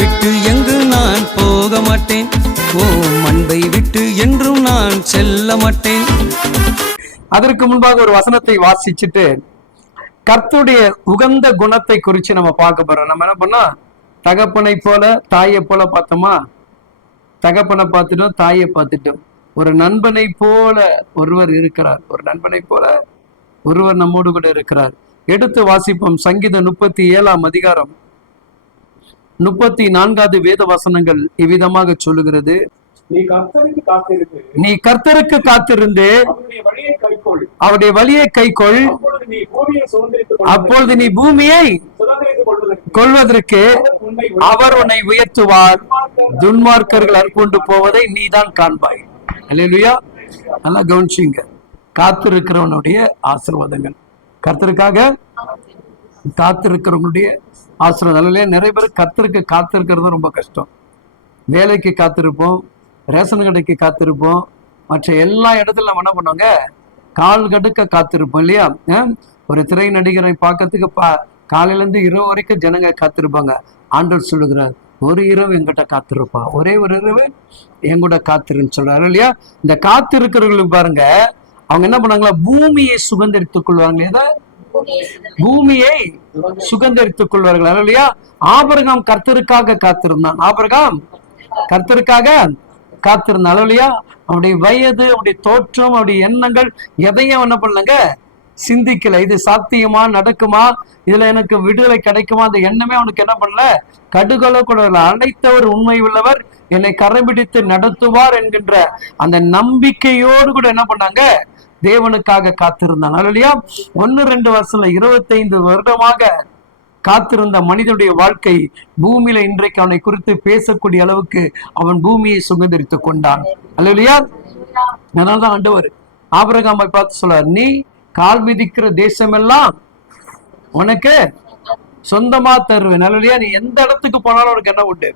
விட்டு எங்கு நான் போக மாட்டேன், ஓ அன்பை விட்டு என்றும் நான் செல்ல மாட்டேன். அதற்கு முன்பாக ஒரு வசனத்தை வாசிச்சுட்டு கர்த்தருடைய உகந்த குணத்தை குறித்து நம்ம பார்க்க போறோம். நம்ம என்ன பண்ணா, தகப்பனை போல தாயை போல பார்த்தோமா, தகப்பனை பார்த்துட்டோம், தாயை பார்த்துட்டோம். ஒரு நண்பனை போல ஒருவர் இருக்கிறார், ஒரு நண்பனை போல ஒருவர் நம்மோடு கூட இருக்கிறார். எடுத்து வாசிப்போம். சங்கீதம் 37ஆம் அதிகாரம் 34வது வேத வசனங்கள் இவ்விதமாக சொல்லுகிறது. நீ கர்த்தருக்கு காத்திருந்து அவருடைய வழியை கைக்கொள், அப்பொழுது நீ பூமியை கொள்வதற்கு அவர் உன்னை உயர்த்துவார், துன்மார்க்கர்கள் அற்கொண்டு போவதை நீதான் காண்பாய். அல்லேலூயா. நல்லா கவனிச்சிங்க. காத்திருக்கிறவனுடைய ஆசீர்வாதங்கள், கர்த்தருக்காக காத்திருக்கிறவங்களுடைய ஆசீர்வாதம். நிறைய பேர் கர்த்தருக்கு காத்திருக்கிறது ரொம்ப கஷ்டம். வேலைக்கு காத்திருப்போம், ரேஷன் கடைக்கு காத்திருப்போம், மற்ற எல்லா இடத்துல நம்ம என்ன பண்ணுவாங்க, கால் கடுக்க காத்திருப்போம் இல்லையா? ஒரு திரை நடிகரை பார்க்கறதுக்கு காலையில இருந்து இரவு வரைக்கும் ஜனங்க காத்திருப்பாங்க. ஆண்டவர் சொல்லுகிறார், ஒரு இரவு எங்கிட்ட காத்திருப்பா, ஒரே ஒரு இரவு எங்கூட காத்திருன்னு சொல்றாரு இல்லையா? இந்த காத்திருக்கிறவங்களுக்கு பாருங்க, அவங்க என்ன பண்ணாங்களா, பூமியை சுதந்திரித்துக் கொள்வாங்க. ஏதோ பூமியை சுதந்திரித்துக் கொள்வார்கள் இல்லையா? ஆபிரகாம் கர்த்தருக்காக காத்திருந்தான், ஆபிரகாம் கர்த்தருக்காக காத்திருந்தாலும் இல்லையா? அவருடைய வயது, அவருடைய தோற்றம், அவருடைய எண்ணங்கள் எதையும் என்ன பண்ணலங்க, சிந்திக்கல. இது சாத்தியமா, நடக்குமா, இதுல எனக்கு விடுதலை கிடைக்குமா, அந்த எண்ணமே அவனுக்கு என்ன பண்ணல, கடுகளோ கூட அழைத்தவர் உண்மை உள்ளவர், என்னை கரைபிடித்து நடத்துவார் என்கின்ற அந்த நம்பிக்கையோடு கூட என்ன பண்ணாங்க, தேவனுக்காக காத்திருந்தாங்க இல்லையா? 1-2 வருஷம் 25 வருடமாக காத்திருந்த மனிதனுடைய வாழ்க்கை பூமியில இன்றைக்கு அவனை குறித்து பேசக்கூடிய அளவுக்கு அவன் பூமியை சுதந்திரித்துக் கொண்டான். அல்லையா? அதனால்தான் ஆண்டவர் ஆபிரகாமை பார்த்து சொல்றார், நீ கால் மிதிக்கிற தேசமெல்லாம் உனக்கு சொந்தமா தருவேன். அல்லையா? நீ எந்த இடத்துக்கு போனாலும் உனக்கு என்ன உண்டு.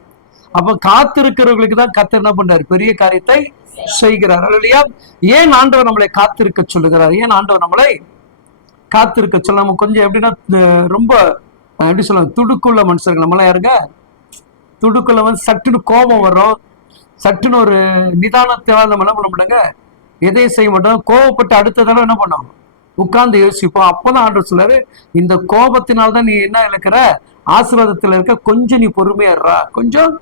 அப்ப காத்திருக்கிறவர்களுக்கு தான் கர்த்தர் என்ன பண்றாரு, பெரிய காரியத்தை செய்கிறார். அல்லையா? ஏன் ஆண்டவர் நம்மளை காத்திருக்க சொல்லுகிறார்? ஏன் ஆண்டவர் நம்மளை காத்திருக்க சொல்ல? நம்ம கொஞ்சம் எப்படின்னா, ரொம்ப எப்படி சொல்லுவாங்க, துடுக்குள்ள மனுஷர்கள் நம்மளாம். யாருங்க துடுக்குள்ள வந்து சட்டுன்னு கோபம் வரும், சட்டுன்னு ஒரு நிதானத்தால் நம்ம என்ன பண்ண மாட்டாங்க, எதையும் செய்ய மாட்டோம். கோபப்பட்டு அடுத்த தடவை என்ன பண்ணோம், உட்கார்ந்து யோசிப்போம். அப்பதான் ஆண்டவர் சொல்றாரு, இந்த கோபத்தினால்தான் நீ என்ன இழக்கிற, ஆசீர்வாதத்துல இருக்க, கொஞ்சம் நீ பொறுமையா இருறா, கொஞ்சம்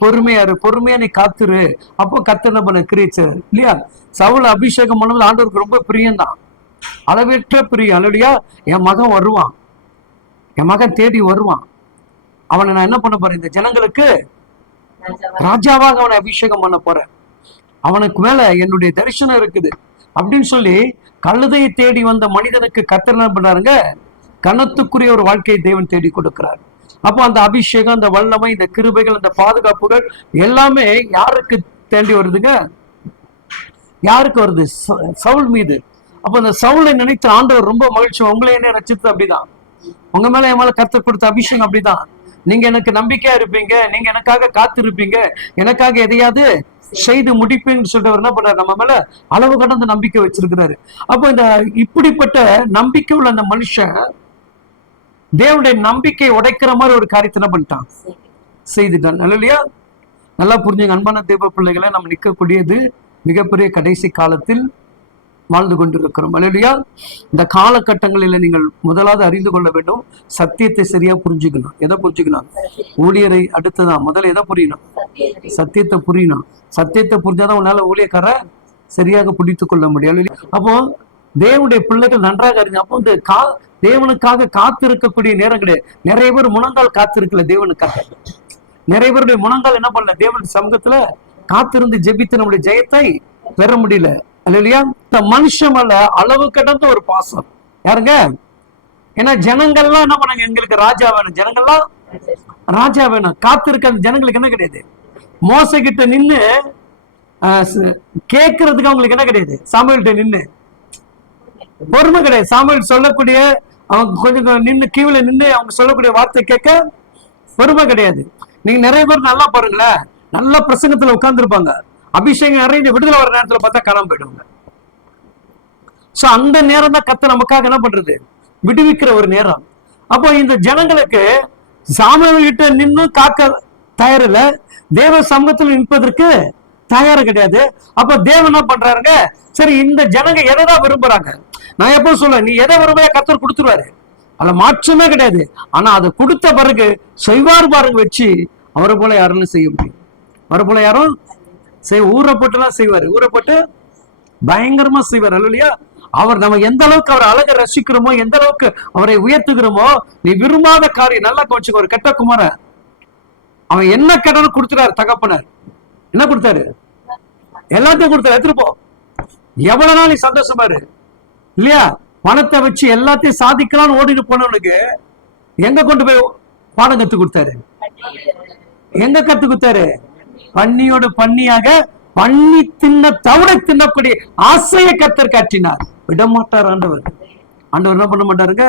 பொறுமையா இரு, பொறுமையா நீ காத்துரு. அப்போ கர்த்தர் என்ன பண்ண கிரியேச்சர் இல்லையா? சவுல் அபிஷேகம் பண்ணும்போது ஆண்டவருக்கு ரொம்ப பிரியம்தான், அளவற்ற பிரியம். அல்லையா? என் மகன் வருவான், என் மகன் தேடி வருவான், அவனை நான் என்ன பண்ண போறேன், இந்த ஜனங்களுக்கு ராஜாவாக அவனை அபிஷேகம் பண்ண போறேன், அவனுக்கு மேல என்னுடைய தரிசனம் இருக்குது அப்படின்னு சொல்லி கழுதையை தேடி வந்த மனிதனுக்கு கர்த்தர் என்ன பண்றாருங்க, கனத்துக்குரிய ஒரு வாழ்க்கையை தேவன் தேடி கொடுக்கிறார். அப்போ அந்த அபிஷேகம், அந்த வல்லமை, இந்த கிருபைகள், அந்த பாதுகாப்புகள் எல்லாமே யாருக்கு தேடி வருதுங்க, யாருக்கு வருது, சவுல் மீது. அப்ப அந்த சவுலை நினைத்து ஆண்டவர் ரொம்ப மகிழ்ச்சி, உங்களை என்ன ரசித்து. அப்படிதான் உங்க மேல என் மேல கர்த்தர் கொடுத்த அபிஷேகம் அப்படிதான். நீங்க எனக்கு நம்பிக்கையா இருப்பீங்க, நீங்க எனக்காக காத்திருப்பீங்க, எனக்காக எதையாவது செய்து முடிப்பீங்கன்னு சொல்லிட்டு என்ன பண்றாரு, நம்ம மேல அளவு கடந்த நம்பிக்கை வச்சிருக்கிறாரு. அப்போ இந்த இப்படிப்பட்ட நம்பிக்கை உள்ள அந்த மனுஷன் தேவனுடைய நம்பிக்கை உடைக்கிற மாதிரி ஒரு காரியத்தை என்ன பண்ணிட்டான், செய்துட்டான். இல்லையா? நல்லா புரிஞ்சுங்க அன்பான தேவ பிள்ளைகளை, நம்ம நிற்கக்கூடியது மிகப்பெரிய கடைசி காலத்தில் வாழ்ந்து கொண்டிருக்கிறோம். அல்லேலூயா. இந்த காலகட்டங்களில் நீங்கள் முதலாவது அறிந்து கொள்ள வேண்டும், சத்தியத்தை சரியா புரிஞ்சுக்கணும். எதை புரிஞ்சுக்கணும், ஊழியரை அடுத்துதான் முதல்ல எதை புரியணும், சத்தியத்தை புரியணும். சத்தியத்தை புரிஞ்சாதான் உன்னால ஊழியக்கார சரியாக பிடித்துக் கொள்ள முடியும். அப்போ தேவனுடைய பிள்ளைகள் நன்றாக அறிஞ்சு, அப்போ இந்த தேவனுக்காக காத்திருக்கக்கூடிய நேரம் கிடையாது. நிறைய பேர் முழங்கால் காத்திருக்கல தேவனுக்காக, நிறைய பேருடைய முழங்கால் என்ன பண்ணல, தேவனுடைய சமூகத்துல காத்திருந்து ஜெபித்து நம்முடைய ஜெயத்தை பெற முடியல. இல்லையா? இந்த மனுஷன் மேல அளவு கடந்த ஒரு பாசம். யாருங்க? ஏன்னா ஜனங்கள்லாம் என்ன பண்ணாங்க, எங்களுக்கு ராஜா வேணும், ஜனங்கள்லாம் ராஜா வேணும். காத்திருக்க அந்த ஜனங்களுக்கு என்ன கிடையாது, மோசகிட்ட நின்று கேட்கறதுக்கு அவங்களுக்கு என்ன கிடையாது, சாமுவேல்கிட்ட நின்று பொறுமை கிடையாது. சாமுவேல் சொல்லக்கூடிய அவங்க கொஞ்சம் நின்று கீழே நின்று அவங்க சொல்லக்கூடிய வார்த்தை கேட்க பொறுமை கிடையாது. நீங்க நிறைய பேர் நல்லா பாருங்களேன், நல்ல பிரசங்கத்துல உட்கார்ந்து இருப்பாங்க, அபிஷேகம் நிறைய விடுதலை வர நேரத்துல பார்த்தா காணாம போயிடுவாங்க. சோ அந்த நேரம் தான் கர்த்தர் நமக்காக என்ன பண்றது, விடுவிக்கிற ஒரு நேரம். அப்போ இந்த ஜனங்களுக்கு சாமுவேல் கிட்ட நின்று காக்க தயாரில்ல, தேவ சமூகத்தில் நிற்பதற்கு தயாரா கிடையாது. அப்ப தேவன் என்ன பண்றாருங்க, சரி இந்த ஜனங்க எதைதான் விரும்புறாங்க, நான் எப்போ சொல்ல, நீ எதை விரும்ப கர்த்தர் கொடுத்துருவாரு, அதுல மாற்றமே கிடையாது. ஆனா அதை கொடுத்த பிறகு செய்வார் பாருங்க வச்சு, அவரை போல யாரும் செய்ய முடியும், அவரை போல யாரும் ஊறப்பட்டுலாம் செய்வாரு, ஊறப்பட்டு பயங்கரமா செய்வார். அல்லையா, அவர் நம்ம எந்த அளவுக்கு அவர் அழகை ரசிக்கிறோமோ, எந்த அளவுக்கு அவரை உயர்த்துகிறோமோ, நீ விரும்பாத காரியம், நல்லா கொஞ்சம் ஒரு கெட்ட குமாரன், அவன் என்ன கேட்டாலும் கொடுத்துறாரு தகப்பனர். என்ன கொடுத்தாரு? எல்லாத்தையும் கொடுத்தாரு, எடுத்துட்டு போ, எவ்வளவு நாள் நீ சந்தோஷமா இரு. இல்லையா, பணத்தை வச்சு எல்லாத்தையும் சாதிக்கலாம்னு ஓடிட்டு போனவனுக்கு எங்க கொண்டு போய் பாடம் கத்து கொடுத்தாரு? எங்க கத்து கொடுத்தாரு? பன்னியோட பன்னியாக பண்ணி தின்ன தவிர தின்னப்படி ஆசையை கர்த்தர் காட்டினார். விடமாட்டார் ஆண்டவர். ஆண்டவர் என்ன பண்ண மாட்டாருங்க,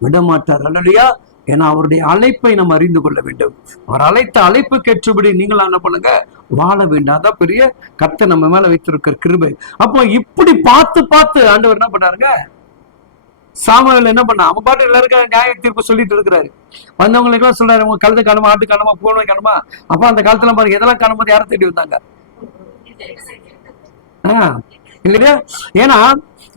விடமாட்டார். அல்லையா, ஏன்னா அவருடைய அழைப்பை நம்ம அறிந்து கொள்ள வேண்டும். அவர் அழைத்த அழைப்பு கேட்டபடி நீங்களா என்ன பண்ணுங்க, வாழ வேண்டும். அதான் பெரிய கர்த்தர் நம்ம மேல வைத்திருக்கிற கிருபை. அப்போ இப்படி பார்த்து பார்த்து ஆண்டவர் என்ன பண்ணாருங்க, சாமுவேல் என்ன பண்ணா, அவன் பாட்டு எல்லாருக்கும் நியாய தீர்ப்பு சொல்லிட்டு இருக்கிறாரு. வந்தவங்களுக்கு எல்லாம் சொல்றாரு, உங்க கழுதை காணுமா, ஆட்டு காணுமா, பூனை காணுமா. அப்ப அந்த காலத்துல பாருங்க, எதெல்லாம் காணும்போது யாரை தேடி வந்தாங்க இல்லையா? ஏன்னா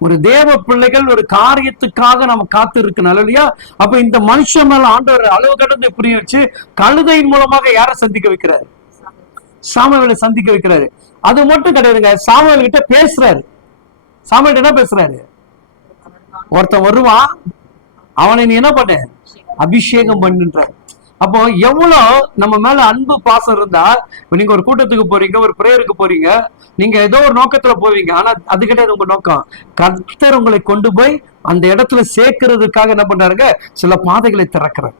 ஒரு தேவ பிள்ளைகள் ஒரு காரியத்துக்காக நம்ம காத்து இருக்கணும் இல்லையா? அப்ப இந்த மனுஷன் மேல ஆண்டவர் அளவு கடந்து புரிய வச்சு கழுதையின் மூலமாக யாரை சந்திக்க வைக்கிறாரு? சாமுவேலை சந்திக்க வைக்கிறாரு. அது மட்டும் கிடையாதுங்க, சாமுவேல் கிட்ட பேசுறாரு. சாமுவேல் என்ன பேசுறாரு? ஒருத்தன் வருவான், அவனை நீ என்ன பண்ண, அபிஷேகம் பண்ணுன்ற. அப்போ எவ்வளவு நம்ம மேல அன்பு பாசம் இருந்தா, நீங்க ஒரு கூட்டத்துக்கு போறீங்க, ஒரு பிரேயருக்கு போறீங்க, நீங்க ஏதோ ஒரு நோக்கத்துல போவீங்க, ஆனா அது கிடையாது உங்க நோக்கம். கர்த்தர் உங்களை கொண்டு போய் அந்த இடத்துல சேர்க்கிறதுக்காக என்ன பண்றாருங்க, சில பாதைகளை திறக்கிறார்.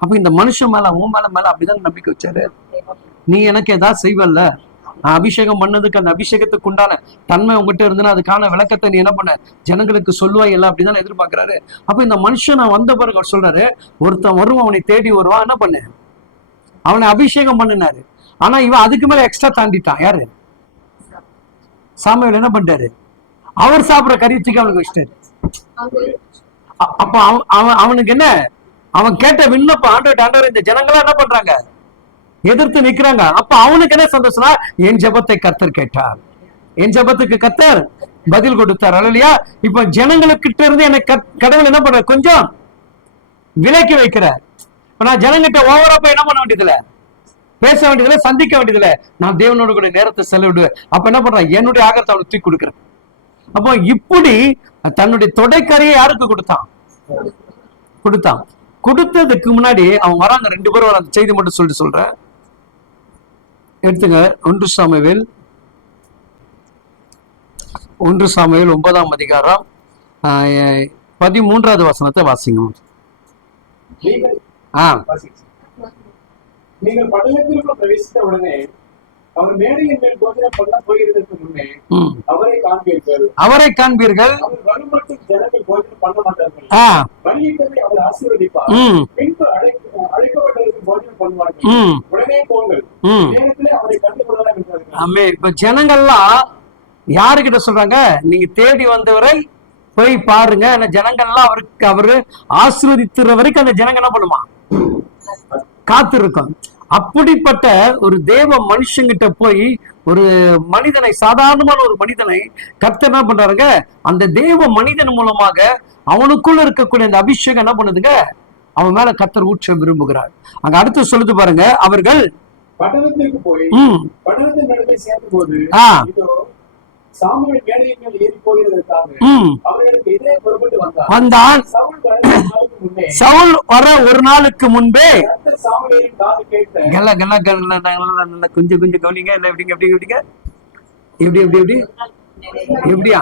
அப்ப இந்த மனுஷன் மேல, உன் மேல அப்படிதான் நம்பிக்கை வச்சாரு. நீ எனக்கு ஏதாவது செய்வல்ல, நான் அபிஷேகம் பண்ணதுக்கு அந்த அபிஷேகத்துக்கு உண்டான தன்மை உங்ககிட்ட இருந்துன்னா அதுக்கான விளக்கத்தை நீ என்ன பண்ண, ஜனங்களுக்கு சொல்லுவாய் எல்லாம் அப்படிதான் எதிர்பார்க்கிறாரு. அப்ப இந்த மனுஷன் வந்த பிறகு அவர் சொல்றாரு, ஒருத்தன் வருவான், அவனை தேடி வருவான், என்ன பண்ண, அவனை அபிஷேகம் பண்ணினாரு. ஆனா இவன் அதுக்கு மேல எக்ஸ்ட்ரா தாண்டிட்டான். யாரு? சாமுவேல் என்ன பண்ணிட்டாரு, அவர் சாப்பிடுற கறியத்துக்கு அவனுக்கு வச்சிட்டாரு. அப்ப அவனுக்கு என்ன, அவன் கேட்ட விண்ணப்பம் ஆண்டவர் இந்த ஜனங்களா என்ன பண்றாங்க, எதிர்த்து நிக்கிறாங்க. அப்ப அவனுக்கு என்ன சந்தோஷம்னா, என் ஜெபத்தை கர்த்தர் கேட்டார், என் ஜெபத்துக்கு கர்த்தர் பதில் கொடுத்தார். இல்லையா? இப்ப ஜனங்களுக்கிட்ட இருந்து எனக்கு கடவுள் என்ன பண்ற, கொஞ்சம் விலக்கி வைக்கிறார். நான் ஜனங்கிட்ட ஓவரா போய் என்ன பண்ண வேண்டியதுல, பேச வேண்டியதுல, சந்திக்க வேண்டியதுல, நான் தேவனோட கூட நேரத்தை செலவிடுவேன். அப்ப என்ன பண்றேன், என்னுடைய ஆகத்தை அவனுக்கு தூக்கி கொடுக்குறேன். அப்போ இப்படி தன்னுடைய தொடைக்கரையை யாருக்கு கொடுத்தான். கொடுத்ததுக்கு முன்னாடி அவன் வராங்க, 2 பேரும் அந்த செய்தி மட்டும் சொல்லிட்டு சொல்றேன். எடுத்துங்க, 1 சாமுவேல் 9ஆம் அதிகாரம் 13வது வசனத்தை வாசிங்க. நீங்கள் பட்டணத்திற்குள் பிரவேசித்த உடனே அவர் மேடையின் மேல் போஜனம் பண்ண போகிறதற்கு முன்னே அவரை காண்பீர்கள். அவர் வரும் மட்டும் ஜனங்கள் போஜனம் பண்ண மாட்டார்கள். பலியிட்டதை அவர் ஆசீர்வதிப்பார். பின்பு அழைக்கப்பட்டவருக்கு போஜனம் பண்ணுவார்கள். உடனே போங்கள், நேரத்திலே அவரை கண்டுகொள்ளலாம் என்றார்கள். ஆமே. இப்ப ஜனங்கள்லாம் யாருகிட்ட சொல்றாங்க, நீங்க தேடி வந்தவரை போய் பாருங்க. அந்த ஜனங்கள்லாம் அவரு ஆசீர்வதித்துற வரைக்கும் அந்த ஜனங்க என்ன பண்ணுமா, காத்திருக்கும். அப்படிப்பட்ட ஒரு தேவ மனுஷங்கிட்ட போய் ஒரு மனிதனை, சாதாரணமான ஒரு மனிதனை கர்த்தர் என்ன பண்றாருங்க, அந்த தேவ மனிதன் மூலமாக அவனுக்குள்ள இருக்கக்கூடிய அந்த அபிஷேகம் என்ன பண்ணுதுங்க, அவன் மேல கர்த்தர் ஊற்ற விரும்புகிறார். அங்க அடுத்து சொல்லுது பாருங்க, அவர்கள் பட்டணத்திற்கு போய் பட்டணத்தின் நடுவே சேர்ந்த போது சாமுவேல் மேடையின் மேல் ஏறி போகிறதற்காக அவர்களுக்கு எதிரே புறப்பட்டு வந்தான். சவுல் வர ஒரு நாளுக்கு முன்பே சாமுவேலின் காது கேட்ட கொஞ்சம் கவனிங்க, இல்ல எப்படியா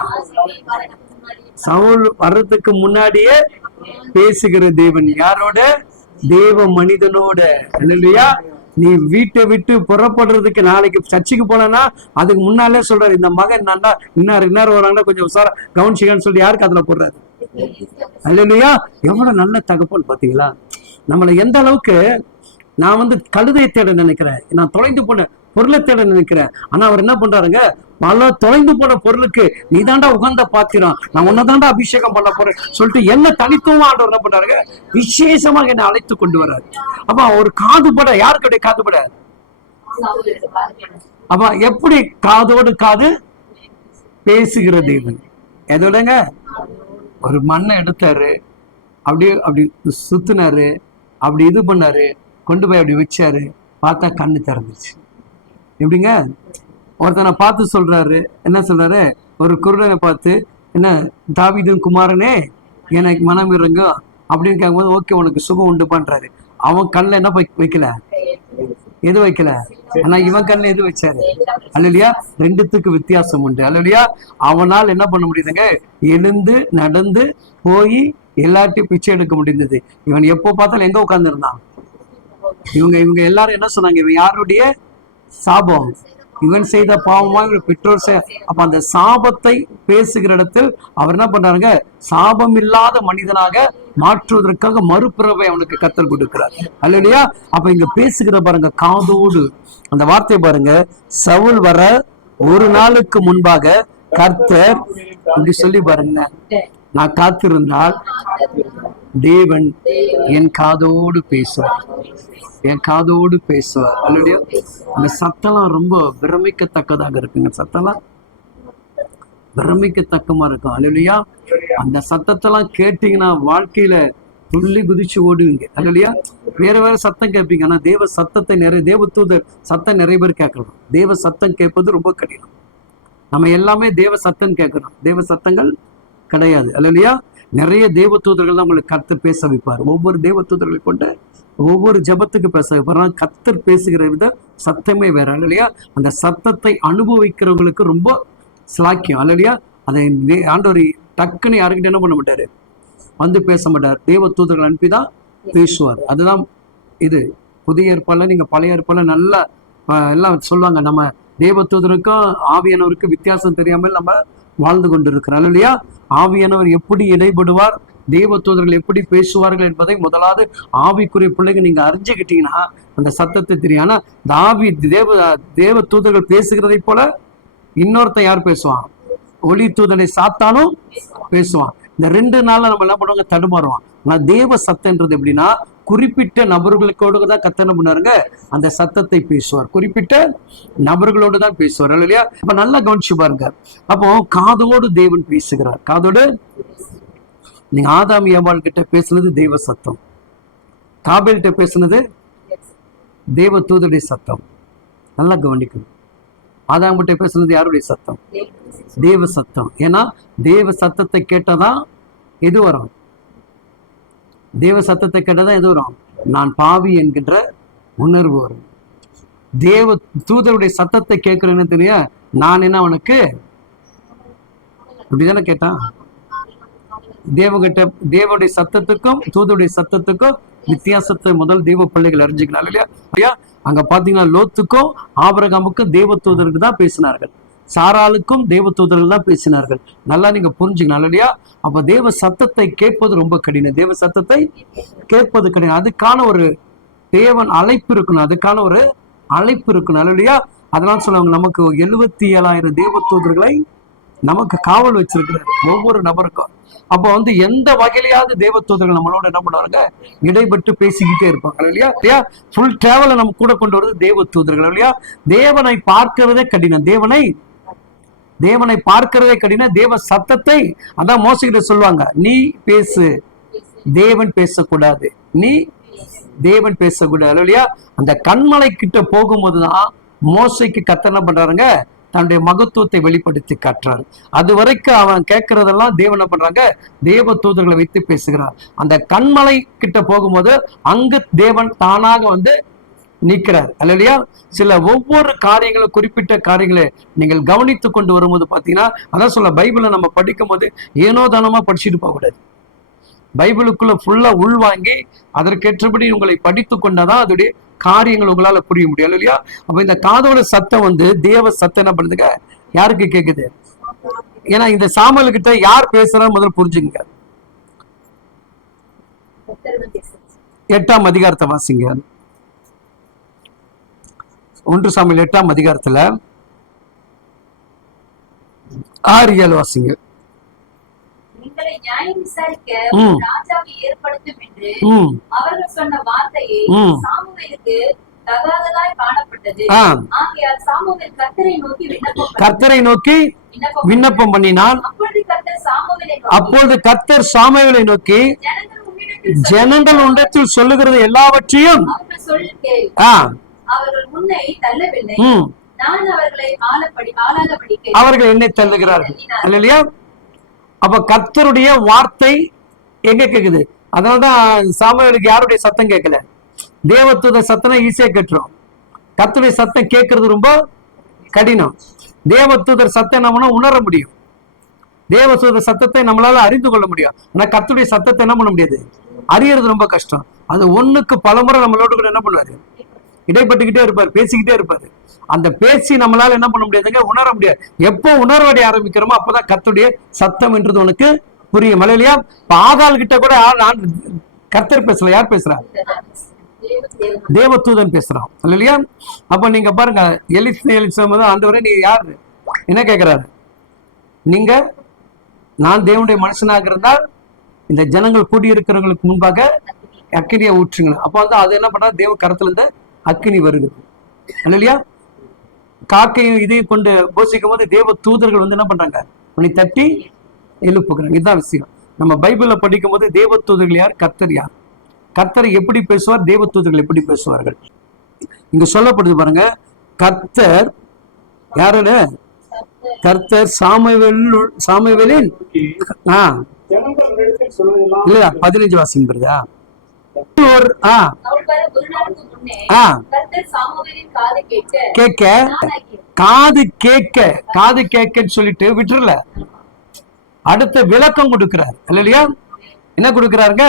சவுல் வர்றதுக்கு முன்னாடியே பேசுகிற தேவன் யாரோட, தேவ மனிதனோட. இல்லையா? நீ வீட்டை விட்டு புறப்படுறதுக்கு, நாளைக்கு சர்ச்சுக்கு போனா அதுக்கு முன்னாலே சொல்றாரு, இந்த மகன் நான்டா, இன்னார் வராங்கன்னா கொஞ்சம் உசாரா கவனிச்சிக்கன்னு சொல்லி யாருக்கு அதுல போடுறாரு. இல்லையா? எவ்வளவு நல்ல தகப்பன் பாத்தீங்களா? நம்மளை எந்த அளவுக்கு, நான் கழுதையை தேட நினைக்கிறேன், நான் தொலைந்து போன பொருளை தேட நினைக்கிறேன். ஆனா அவர் என்ன பண்றாருங்க, பல தொலைந்து போன பொருளுக்கு நீ தாண்டா உகந்த பாத்திரம், நான் உன்னதாண்டா அபிஷேகம் பண்ண போறேன் சொல்லிட்டு என்ன தனித்துவமா ஆண்டவர் என்ன பண்றாரு, விசேஷமாக என்னை அழைத்து கொண்டு வர்றாரு. அப்ப ஒரு காதுபட, யாருக்குடைய காதுபட, அப்ப எப்படி காதோடு காது பேசுகிற தேவன். எதோடங்க, ஒரு மண்ணை எடுத்தாரு, அப்படியே அப்படி சுத்தினாரு, அப்படி இது பண்ணாரு, கொண்டு போய் அப்படி வச்சாரு, பார்த்தா கண்ணு திறந்துச்சு. எப்படிங்க, ஒருத்தனை பார்த்து சொல்றாரு, என்ன சொல்றாரு, ஒரு குருடனை பார்த்து, என்ன தாவீதின் குமாரனே எனக்கு மனம் இறங்கும் அப்படின்னு கேட்கும்போது, ஓகே உனக்கு சுகம் உண்டு பண்றாரு. அவன் கண்ணில் என்ன வைக்கல, எது வைக்கல, ஆனா இவன் கண்ணில் எது வச்சாரு. அல்லையா, ரெண்டுத்துக்கு வித்தியாசம் உண்டு. அல்லையா, அவனால் என்ன பண்ண முடியுதுங்க, எழுந்து நடந்து போய் எல்லாத்தையும் பிச்சை எடுக்க முடிந்தது. இவன் எப்போ பார்த்தாலும் எங்க உட்கார்ந்து இருந்தான், இவங்க எல்லாரும் என்ன சொன்னாங்க, இவன் யாருடைய சாபம், இவன் செய்த பாவமா இவன் பெற்றோர் அப்ப அந்த சாபத்தை பேசுகிற இடத்தில் அவர் என்ன பண்றாருங்க, சாபம் இல்லாத மனிதனாக மாற்றுவதற்காக மறுபிறவை அவனுக்கு கத்தல் கொடுக்கிறார். அல்லையா, அப்ப இங்க பேசுகிற பாருங்க, காதோடு அந்த வார்த்தை பாருங்க, சவுல் வர ஒரு நாளுக்கு முன்பாக கர்த்தர் இப்படி சொல்லி பாருங்க, நான் காத்திருந்தால் தேவன் என் காதோடு பேசுவார், என் காதோடு பேசுவார். அல்லையா, அந்த சத்தம்லாம் ரொம்ப பிரமிக்கத்தக்கதாக இருக்குங்க, சத்தம்லாம் பிரமிக்கத்தக்கமா இருக்கும். அல்லையா, அந்த சத்தத்தெல்லாம் கேட்டீங்கன்னா வாழ்க்கையில துள்ளி குதிச்சு ஓடுவீங்க. அல்லையா, வேற வேற சத்தம் கேட்பீங்க, ஆனா தேவ சத்தத்தை தேவ தூதர் சத்தம் நிறைய பேர் கேட்கணும். தேவ சத்தம் கேட்பது ரொம்ப கடினம். நம்ம எல்லாமே தேவ சத்தம் கேட்கணும், தேவ சத்தங்கள் கிடையாது. அல்லையா, நிறைய தேவ தூதர்கள் தான் உங்களுக்கு கர்த்தர் பேச வைப்பார். ஒவ்வொரு தேவ தூதர்களை கொண்டு ஒவ்வொரு ஜபத்துக்கு பேச வைப்பார். கர்த்தர் பேசுகிற வித சத்தமே வேற. இல்லையா, அந்த சத்தத்தை அனுபவிக்கிறவங்களுக்கு ரொம்ப சிலாக்கியம். அல்லையா, அதை ஆண்டவர் டக்குன்னு யாருக்கிட்ட என்ன பண்ண மாட்டாரு, வந்து பேச மாட்டார், தேவ தூதர்கள் அனுப்பிதான் பேசுவார். அதுதான் இது புதிய ஏற்பாடுல, நீங்க பழைய ஏற்பாடுல நல்லா எல்லாம் சொல்லுவாங்க, நம்ம தேவ தூதருக்கும் ஆவியானவருக்கும் வித்தியாசம் தெரியாமல் நம்ம வாழ்ந்து கொண்டிருக்கிறோம். இல்லையா, ஆவியானவர் எப்படி இடைபடுவார், தேவ தூதர்கள் எப்படி பேசுவார்கள் என்பதை முதலாவது ஆவிக்குரிய பிள்ளைங்க நீங்க அறிஞ்சுக்கிட்டீங்கன்னா அந்த சத்தத்தை தெரியும். ஆனா இந்த ஆவி தேவ தூதர்கள் பேசுகிறதை போல இன்னொருத்தன் யார் பேசுவான், ஒளி தூதனை சாத்தானும் பேசுவான். இந்த 2 நாள்ல நம்ம என்ன பண்ணுவாங்க, தடுமாறுவான். ஆனா தேவ சத்தம்ன்றது எப்படின்னா, குறிப்பிட்ட நபர்களுக்கோடு தான் கத்தனை பண்ணாருங்க, அந்த சத்தத்தை பேசுவார், குறிப்பிட்ட நபர்களோடு தான் பேசுவார். இல்லையா, அப்ப நல்லா கவனிச்சு பாருங்க. அப்போ காதோடு தேவன் பேசுகிறார். காதோடு நீங்க ஆதாம் ஏவாள் கிட்ட பேசுனது தேவ சத்தம், காபேல்கிட்ட பேசுனது தேவ தூதருடைய சத்தம். நல்லா கவனிக்கணும். ஆதாம் கிட்ட பேசுனது யாருடைய சத்தம், தேவ சத்தம். ஏன்னா தேவ சத்தத்தை கேட்டதான் எது வரும், தேவ சத்தத்தை கேட்டதான் எது வரும், நான் பாவி என்கின்ற உணர்வு வரும். தேவ தூதருடைய சத்தத்தை கேட்கிறேன்னு தெரிய, நான் என்ன அவனுக்கு அப்படிதானே கேட்டான். தேவனுடைய சத்தத்துக்கும் தூதருடைய சத்தத்துக்கும் வித்தியாசத்தை முதல் தேவ பிள்ளைகள் அறிஞ்சுக்கலாம். இல்லையா, அங்க பாத்தீங்கன்னா லோத்துக்கும் ஆபிரகாமுக்கும் தேவ தூதருக்கு தான் பேசினார்கள், சாராளுக்கும் தேவ தூதர்கள் தான் பேசினார்கள். நல்லா நீங்க புரிஞ்சுக்கணும். இல்லையா, அப்ப தேவ சத்தத்தை கேட்பது ரொம்ப கடினம், தேவ சத்தத்தை கேட்பது கடினம். அதுக்கான ஒரு தேவன் அழைப்பு இருக்கணும், அதுக்கான ஒரு அழைப்பு இருக்கணும். இல்லையா, அதெல்லாம் சொல்லுவாங்க, நமக்கு 77,000 தேவ தூதர்களை நமக்கு காவல் வச்சிருக்கிறார் ஒவ்வொரு நபருக்கும். அப்போ எந்த வகையிலையாவது தேவ தூதர்கள் நம்மளோட என்ன பண்ணுவாங்க, இடைப்பட்டு பேசிக்கிட்டே இருப்பாங்க. இல்லையா, ஃபுல் டிராவலை நம்ம கூட கொண்டு வருது தேவ தூதர்கள். இல்லையா, தேவனை பார்க்கிறதே கடினம், தேவனை பார்க்கிறதே கடினம். தேவ சத்தத்தை அதான் மோசைகிட்ட சொல்லுவாங்க, நீ பேசு, தேவன் பேசக்கூடாது, நீ தேவன் பேசக்கூடாது. இல்லையா, அந்த கண்மலை கிட்ட போகும்போதுதான் மோசைக்கு கர்த்தர் என்ன பண்றாருங்க, தன்னுடைய மகத்துவத்தை வெளிப்படுத்தி காட்டுறாரு. அது வரைக்கும் அவன் கேட்கறதெல்லாம் தேவன் என்ன பண்றாங்க, தேவ தூதர்களை வைத்து பேசுகிறார். அந்த கண்மலை கிட்ட போகும்போது அங்கு தேவன் தானாக நிற்கிறார். அல்லையா, சில ஒவ்வொரு காரியங்களும் குறிப்பிட்ட காரியங்களை நீங்கள் கவனித்து கொண்டு வரும்போது பாத்தீங்கன்னா, அதான் சொல்ல, பைபிளை நம்ம படிக்கும் போது ஏனோ தானமா படிச்சுட்டு போக கூடாது. பைபிளுக்குள்ள ஃபுல்லா உள்வாங்கி அதற்கேற்றபடி உங்களை படித்து கொண்டாதான் அதோடைய காரியங்கள் உங்களால புரிய முடியும். இல்லையா, அப்ப இந்த காதோட சத்தம் தேவ சத்தம் என்ன பண்ணுதுங்க, யாருக்கு கேக்குது, ஏன்னா இந்த சாமுவேல் கிட்ட யார் பேசுறான்னு முதல்ல புரிஞ்சுங்க. 8ஆம் அதிகாரத்தை வாசிங்க. 1 சாமுவேல் 8ஆம் அதிகாரத்துல 6-7 வாசிங்க. எங்களை நியாயம் விசாரிக்க ம். ராஜாவை ஏற்படுத்தும் என்று ம் அவர்கள் சொன்ன வார்த்தையை ம். சாமுவேலுக்கு தகாததாய் காணப்பட்டது. ஆ. ஆகையால் சாமுவேல் கர்த்தரை நோக்கி கர்த்தரை நோக்கி விண்ணப்பம் பண்ணினான். அப்பொழுது கர்த்தர் சாமுவேலை நோக்கி ஜனங்கள் உன்னிடத்தில் சொல்லுகிறது எல்லாவற்றையும் அவர்கள் சொல்லி கேள். ஆ, அவர்கள் உன்னை தள்ளவில்லை, ம், நான் அவர்களை ஆளாதபடிக்கு அவர்கள் என்னை தள்ளுகிறார்கள். இல்லையா? அப்ப கர்த்தருடைய வார்த்தை எங்க கேக்குது? அதனாலதான் சாமுவேலுக்கு யாருடைய சத்தம் கேட்கல. தேவதூத சத்தம் ஈஸியா கேட்டுரும். கர்த்தருடைய சத்தம் கேட்கறது ரொம்ப கடினம். தேவதூதர் சத்தம் நம்மளால உணர முடியும். தேவதூதர் சத்தத்தை நம்மளால அறிந்து கொள்ள முடியும். ஆனா கர்த்தருடைய சத்தத்தை என்ன பண்ண முடியாது, அறியறது ரொம்ப கஷ்டம். அது ஒண்ணுக்கு பலமுறை நம்மளோட கூட என்ன பண்ணுவாரு, இடைப்பட்டுக்கிட்டே இருப்பாரு, பேசிக்கிட்டே இருப்பாரு. அந்த பேசி நம்மளால என்ன பண்ண முடியாதுங்க, உணர முடியாது. எப்போ உணர்வடைய ஆரம்பிக்கிறோமோ அப்பதான் கர்த்தருடைய சத்தம் என்றது உனக்கு புரியும். இல்லையா? இப்ப ஆகால் கிட்ட கூட நான் கர்த்தர் பேசல, யார் பேசுறா? தேவதூதன் பேசுறான். இல்லையா? அப்ப நீங்க பாருங்க, எலிசா ஆண்டவரே நீங்க யாரு என்ன கேட்கிறாரு? நீங்க நான் தேவனுடைய மனுஷனாக இருந்தால் இந்த ஜனங்கள் கூடியிருக்கிறவங்களுக்கு முன்பாக அக்கினியை ஊற்றுங்க. அப்ப வந்து அது என்ன பண்றா, தேவ கரத்துல இருந்து அக்கினி வருகிறது. இல்லையா? காக்கையும் இதையும் கொண்டு போசிக்கும் போது தேவ தூதர்கள் வந்து என்ன பண்றாங்க, உன்னை தட்டி எழுப்புகிறாங்க. இதுதான் விஷயம். நம்ம பைபிள்ல படிக்கும் போது தேவ தூதர்கள் யார், கர்த்தர் யார், கர்த்தர் எப்படி பேசுவார், தேவ தூதர்கள் எப்படி பேசுவார்கள் இங்க சொல்லப்படுது பாருங்க. கர்த்தர் யாருன்னு, கர்த்தர் சாமுவேலின் இல்லையா 15 வாசிக்கிறதா? காது கேட்கன்னு சொல்லிட்டு விட்டுறல, அடுத்த விளக்கம் கொடுக்கிறார். இல்லையா? என்ன கொடுக்கிறாருங்க,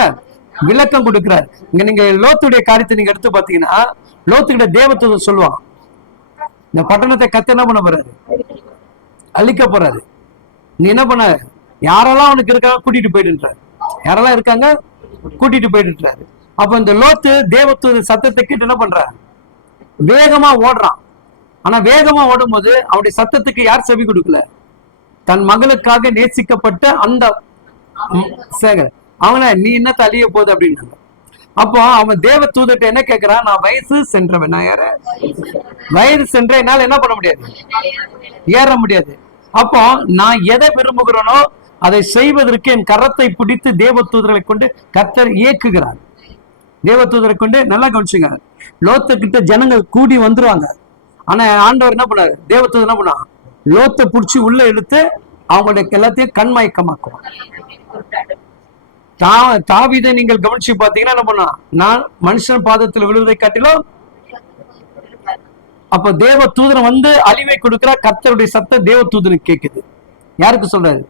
விளக்கம் கொடுக்கிறார். இங்க நீங்க லோத்துடைய காரியத்தை நீங்க எடுத்து பாத்தீங்கன்னா, லோத்துக்கிட்ட தேவதூதன் சொல்லுவான், இந்த பட்டணத்தை கத்த என்ன பண்ண போறாரு, அழிக்க போறாரு. நீ என்ன பண்ண, யாரெல்லாம் அவனுக்கு இருக்காங்க கூட்டிட்டு போயிடுன்றாரு, யாரெல்லாம் இருக்காங்க கூட்டிட்டு போயிடுன்றாரு. அப்ப இந்த லோத்து தேவதூதன் சத்தத்தை கேட்டு என்ன பண்ற, வேகமா ஓடுறான். ஆனா வேகமா ஓடும் போது அவனுடைய சத்தத்துக்கு யார் செவி கொடுக்கல, தன் மகளுக்காக நேசிக்கப்பட்ட அந்த சேகர். அவனை நீ என்ன தள்ளிய போகுது அப்படின்னாங்க. அப்போ அவன் தேவ தூதர்கிட்ட என்ன கேட்கிறான், நான் வயசு சென்றவன், நான் யார வயது சென்ற என்னால என்ன பண்ண முடியாது, ஏற முடியாது. அப்போ நான் எதை விரும்புகிறேனோ அதை செய்வதற்கு என் கரத்தை பிடித்து தேவ தூதர்களை கொண்டு கர்த்தர் இயக்குகிறார். தேவ தூதரை கொண்டு நல்லா கவனிச்சுங்க. லோத்து கிட்ட ஜனங்கள் கூடி வந்துருவாங்க. ஆனா ஆண்டவர் என்ன பண்ணாரு, தேவ தூதர் என்ன பண்ணா, லோத்தை பிடிச்சி உள்ள இழுத்து அவங்களுடைய எல்லாத்தையும் கண்மயக்கமாக்குவான். தாவீதை நீங்கள் கவனிச்சு பாத்தீங்கன்னா என்ன பண்ணா, நான் மனுஷன் பாதத்தில் விழுவதை காட்டிலும். அப்ப தேவ தூதரன் வந்து அழிவை கொடுக்கிற கர்த்தருடைய சத்தம் தேவ தூதனுக்கு கேட்குது. யாருக்கு சொல்றாரு,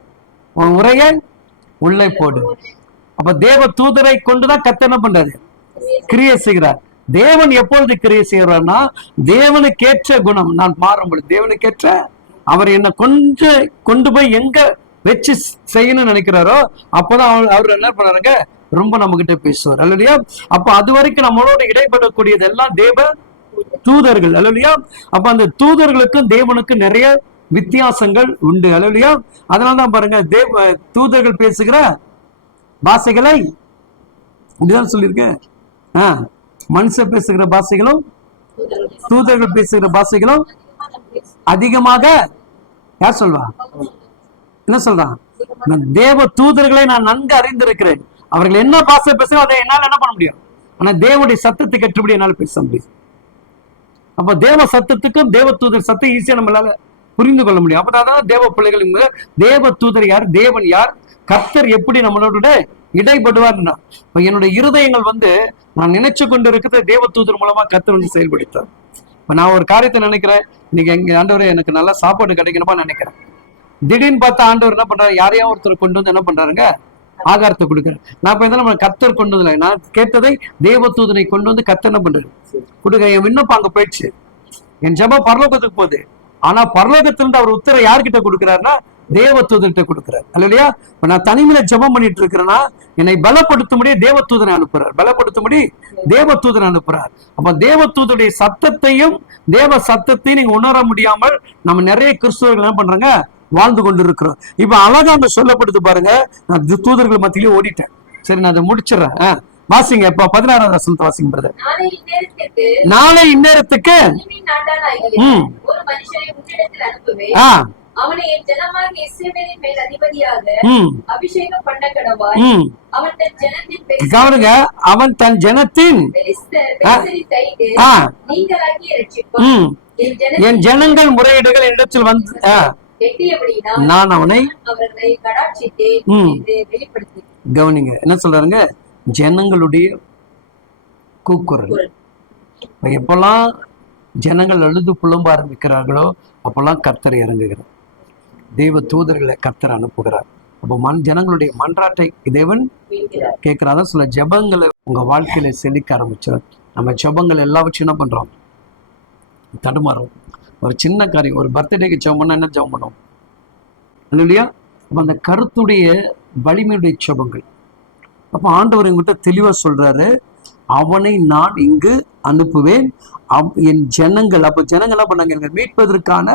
உன் உரைய உள்ளே போடு. அப்ப தேவ தூதரை கொண்டுதான் கர்த்தர் என்ன பண்றாரு, கிரியை செய்கிறார். தேவன் எப்பொழுது கிரியை செய்கிறார்னா, தேவனுக்கேற்ற குணம் நான் மாறும்பொழுது, தேவனுக்கேற்ற அவர் என்ன கொஞ்சம் கொண்டு போய் எங்க வச்சு செய்யணும்னு நினைக்கிறாரோ அப்பதான் அவர் என்ன பண்ணாருங்க, ரொம்ப நம்ம கிட்ட பேசுவார். அல்லையா? அப்ப அது வரைக்கும் நம்மளோட இடைப்படக்கூடியது எல்லாம் தேவ தூதர்கள். அல்லையா? அப்ப அந்த தூதர்களுக்கும் தேவனுக்கும் நிறைய வித்தியாசங்கள் உண்டு. அல்லையா? அதனாலதான் பாருங்க, தூதர்கள் பேசுகிற பாஷைகளை இப்படிதான் சொல்லியிருக்கேன். மனுஷன் பேசுகிற பாஷைகளும் தூதர்கள் பேசுகிற பாஷைகளும் அதிகமாக யார் சொல்வா, என்ன சொல்றான், தேவ தூதர்களை நான் நன்கு அறிந்திருக்கிறேன், அவர்கள் என்ன பாஷை பேசுறோம் அதை என்னால என்ன பண்ண முடியும், ஆனா தேவனுடைய சத்தத்துக்கு ஏற்றபடி என்னால பேச முடியும். அப்ப தேவ சத்தத்துக்கும் தேவ தூதர் சத்தம் ஈஸியா நம்மளால புரிந்து கொள்ள முடியும். அப்பதான் தேவ பிள்ளைகள், தேவ தூதர் யார், தேவன் யார், கர்த்தர் எப்படி நம்மளோட இடைப்படுவார்னா, என்னுடைய இருதயங்கள் வந்து நான் நினைச்சு கொண்டு இருக்கிற தேவ தூதர் மூலமா கர்த்தர் வந்து செயல்படுத்தார். இப்ப நான் ஒரு காரியத்தை நினைக்கிறேன், இன்னைக்கு எங்க ஆண்டவரே எனக்கு நல்லா சாப்பாடு கிடைக்கணுமா நினைக்கிறேன். திடீர்னு பார்த்தா ஆண்டவர் என்ன பண்றாரு, யாரையா ஒருத்தர் கொண்டு வந்து என்ன பண்றாருங்க, ஆகாரத்தை கொடுக்குறேன். நான் இப்ப நம்ம கர்த்தர் கொண்டு வந்து, நான் கேட்டதை தேவ தூதனை கொண்டு வந்து கர்த்தர் என்ன பண்றாரு கொடுக்க. என் விண்ணப்பம் அங்க போயிடுச்சு, என் ஜெபம் பரலோகத்துக்கு போகுது. ஆனா பரலோகத்திலிருந்து அவர் உத்தரவை யார்கிட்ட கொடுக்கிறாருன்னா தேவ தூதர்கிட்ட கொடுக்கிறார். இல்லையா? நான் தனிமையில ஜெபம் பண்ணிட்டு இருக்கிறேன்னா என்னை பலப்படுத்தும்படி தேவ தூதனை அனுப்புறார், பலப்படுத்தும்படி தேவ தூதனை அனுப்புறார். அப்ப தேவ தூதருடைய சத்தத்தையும் தேவ சத்தத்தையும் நீங்க உணர முடியாமல் நம்ம நிறைய கிறிஸ்தவர்கள் என்ன பண்றாங்க, வாழ்ந்து கொண்டிருக்கிறோம். இப்ப அழகா அங்க சொல்லப்படுது பாருங்க. நான் தூதர்கள் மத்தியிலே ஓடிட்டேன். சரி, நான் அதை முடிச்சிடறேன். வாசிங்க. இப்ப 16ஆம் வசனத்தை வாசிங்க பிரதர். நாளை இந்நேரத்துக்கு ஒரு மனுஷனை உன்னிடத்தில் அனுப்புவேன். அவனை என் ஜனமாகிய இஸ்ரவேலின் மேல் அதிபதியாக அபிஷேகம் பண்ண கடவாய். அவன் தன் ஜனத்தின் கவனிங்க, அவன் தன் ஜனத்தின் நீங்களாகிய ரட்சிப்பான். என் ஜனங்கள் முறையீடுகள் என்னிடத்தில் வந்து நான் அவனை வெளிப்படுத்தி. கவனிங்க என்ன சொல்றாருங்க, ஜனங்களுடைய கூக்குரல். எப்பெல்லாம் ஜனங்கள் அழுது புலம்ப ஆரம்பிக்கிறார்களோ அப்பெல்லாம் கர்த்தர் இறங்குகிறார். தெய்வ தூதர்களை கர்த்தர் அனுப்புகிறார். அப்போ ஜனங்களுடைய மன்றாட்டை தேவன் கேட்கிறாதான். சில ஜெபங்களை உங்க வாழ்க்கையில செழிக்க ஆரம்பிச்சிடும். நம்ம ஜெபங்கள் எல்லாவற்றையும் என்ன பண்றோம், தடுமாறும். ஒரு சின்ன காரியம், ஒரு பர்த்டேக்கு ஜெபம் பண்ணா என்ன ஜெபம் பண்ணோம் இல்லையா? அப்போ அந்த கருத்துடைய வலிமையுடைய ஜெபங்கள். அப்போ ஆண்டவர் எங்கிட்ட தெளிவா சொல்றாரு, அவனை நான் இங்கு அனுப்புவேன். என் ஜனங்கள், அப்போ ஜனங்கள் பண்ணாங்க, எங்களை மீட்பதற்கான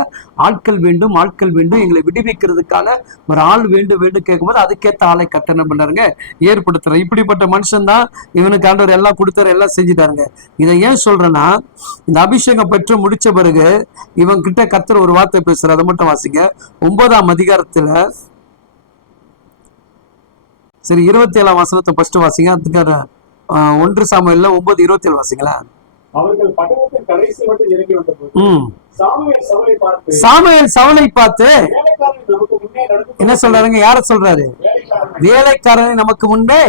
ஆட்கள் வேண்டும், ஆட்கள் வேண்டும், எங்களை விடுவிக்கிறதுக்கான ஒரு ஆள் வேண்டும் வேண்டும் கேட்கும்போது அதுக்கேற்ற ஆளை கர்த்தர் என்ன பண்ணாருங்க, ஏற்படுத்துறாரு. இப்படிப்பட்ட மனுஷன் தான் இவனுக்கு ஆண்டவர் எல்லாம் கொடுத்தாரு, எல்லாம் செஞ்சுட்டாருங்க. இதை ஏன் சொல்றேன்னா, இந்த அபிஷேகம் பெற்று முடிச்ச பிறகு இவன் கிட்ட கர்த்தர் ஒரு வார்த்தை பேசுறாரு. அதை மட்டும் வாசிங்க. 9ஆம் அதிகாரத்துல சரி 27ஆம் வசனத்தை ஃபர்ஸ்ட் வாசிங்க. அதுக்கான 1 சாமுவேல்ல 9:27 வாசிங்களா. அவர்கள் பட்டணத்தின் கடைசி மட்டும் இறங்கி வந்தபோது சாமுவேல் சவுலை பார்த்து என்ன சொல்றாருங்க, யார சொல்றாரு, வேலைக்காரனை நமக்கு முன்னே.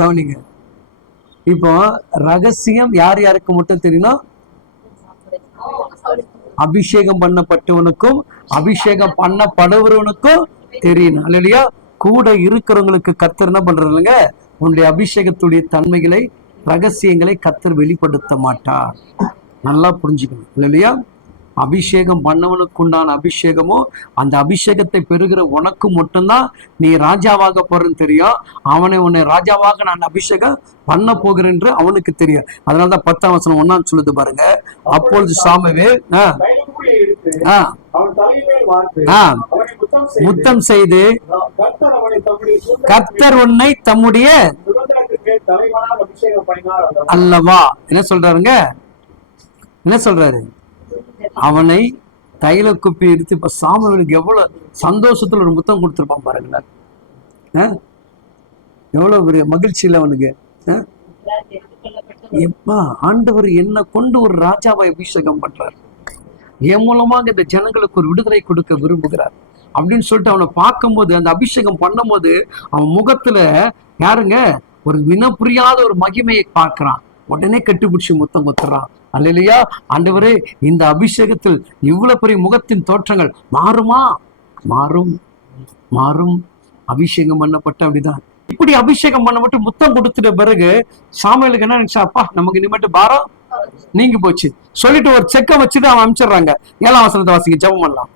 கவனிங்க, இப்போ ரகசியம் யார் யாருக்கு மட்டும் தெரியும், அபிஷேகம் பண்ணப்பட்டவனுக்கும் அபிஷேகம் பண்ணப்படுறவனுக்கும் தெரியணும் இல்லையா? கூட இருக்கிறவங்களுக்கு கர்த்தர் என்ன பண்றது இல்லைங்க, உன்னுடைய அபிஷேகத்துடைய தன்மைகளை, ரகசியங்களை கர்த்தர் வெளிப்படுத்த மாட்டார். நல்லா புரிஞ்சுக்கணும் இல்லையா? அபிஷேகம் பண்ணவனுக்கு உண்டான அபிஷேகமோ அந்த அபிஷேகத்தை பெறுகிற உனக்கு மட்டும்தான் நீ ராஜாவாக போறன்னு தெரியும். உன்னை ராஜாவாக நான் அபிஷேகம் பண்ண போகிறேன் என்று அவனுக்கு தெரியும். அதனாலதான் 10ஆம் வசனம் 1 சொல்லுது பாருங்க. அப்பொழுது சாமுவேல் முத்தம் செய்து கர்த்தர் உன்னை தம்முடைய அல்லவா என்ன சொல்றாருங்க, என்ன சொல்றாரு, அவனை தைல குப்பி எடுத்து. இப்ப சாமுவேலுக்கு எவ்வளவு சந்தோஷத்துல ஒரு முத்தம் கொடுத்துருப்பான் பாருங்களேன். எவ்வளவு பெரிய மகிழ்ச்சியில அவனுக்கு. எப்பா ஆண்டவர் என்ன கொண்டு ஒரு ராஜாவை அபிஷேகம் பண்றார், என் மூலமாக இந்த ஜனங்களுக்கு ஒரு விடுதலை கொடுக்க விரும்புகிறார் அப்படின்னு சொல்லிட்டு அவனை பார்க்கும்போது, அந்த அபிஷேகம் பண்ணும் போது அவன் முகத்துல யாருங்க ஒரு வின புரியாத ஒரு மகிமையை பார்க்கிறான். உடனே கட்டிப்பிடிச்சு முத்தம் குத்துறான். அல்லையா, ஆண்டவரே இந்த அபிஷேகத்தில் இவ்வளவு பெரிய முகத்தின் தோற்றங்கள் மாறுமா? மாறும், மாறும். அபிஷேகம் பண்ணப்பட்ட அப்படிதான். இப்படி அபிஷேகம் பண்ண மட்டும் முத்தம் கொடுத்துட்ட பிறகு சாமுவேலுக்கு என்ன நினைச்சா, அப்பா நமக்கு இனிமேட்டு பாரம் நீங்கி போச்சு சொல்லிட்டு ஒரு செக்கை வச்சுட்டு அவன் அனுப்பிச்சிடுறாங்க. 7ஆம் வசனத்தை வாசிங்க, ஜெபம் பண்ணலாம்.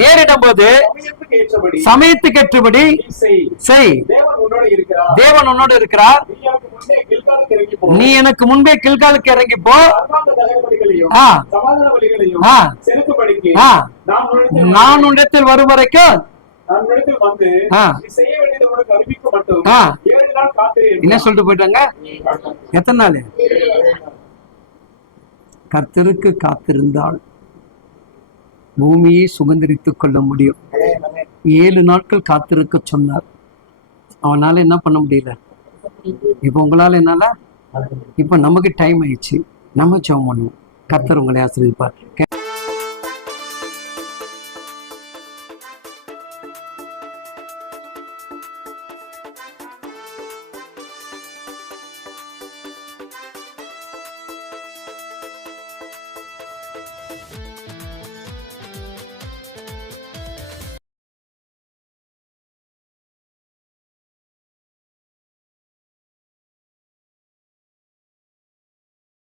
நேரிடும் போது சமயத்துக்கு ஏற்றபடி செய். தேவன் உன்னோடு இருக்கிறார். நீ எனக்கு முன்பே கில்காலுக்கு இறங்கி போ. நான் உன்னிடத்தில் வரும் வரைக்கும் என்ன சொல்லிட்டு போயிட்டாங்க. எத்தனை நாள் கர்த்தருக்கு காத்திருந்தால் பூமியை சுதந்திரித்துக் கொள்ள முடியும். 7 நாட்கள் காத்திருக்க சொன்னார். அவனால என்ன பண்ண முடியல. இப்ப உங்களால என்னால, இப்ப நமக்கு டைம் ஆயிடுச்சு. நம்ம ஜெபம் பண்ணுவோம். கர்த்தர் உங்களை ஆசீர்வதிப்பார்.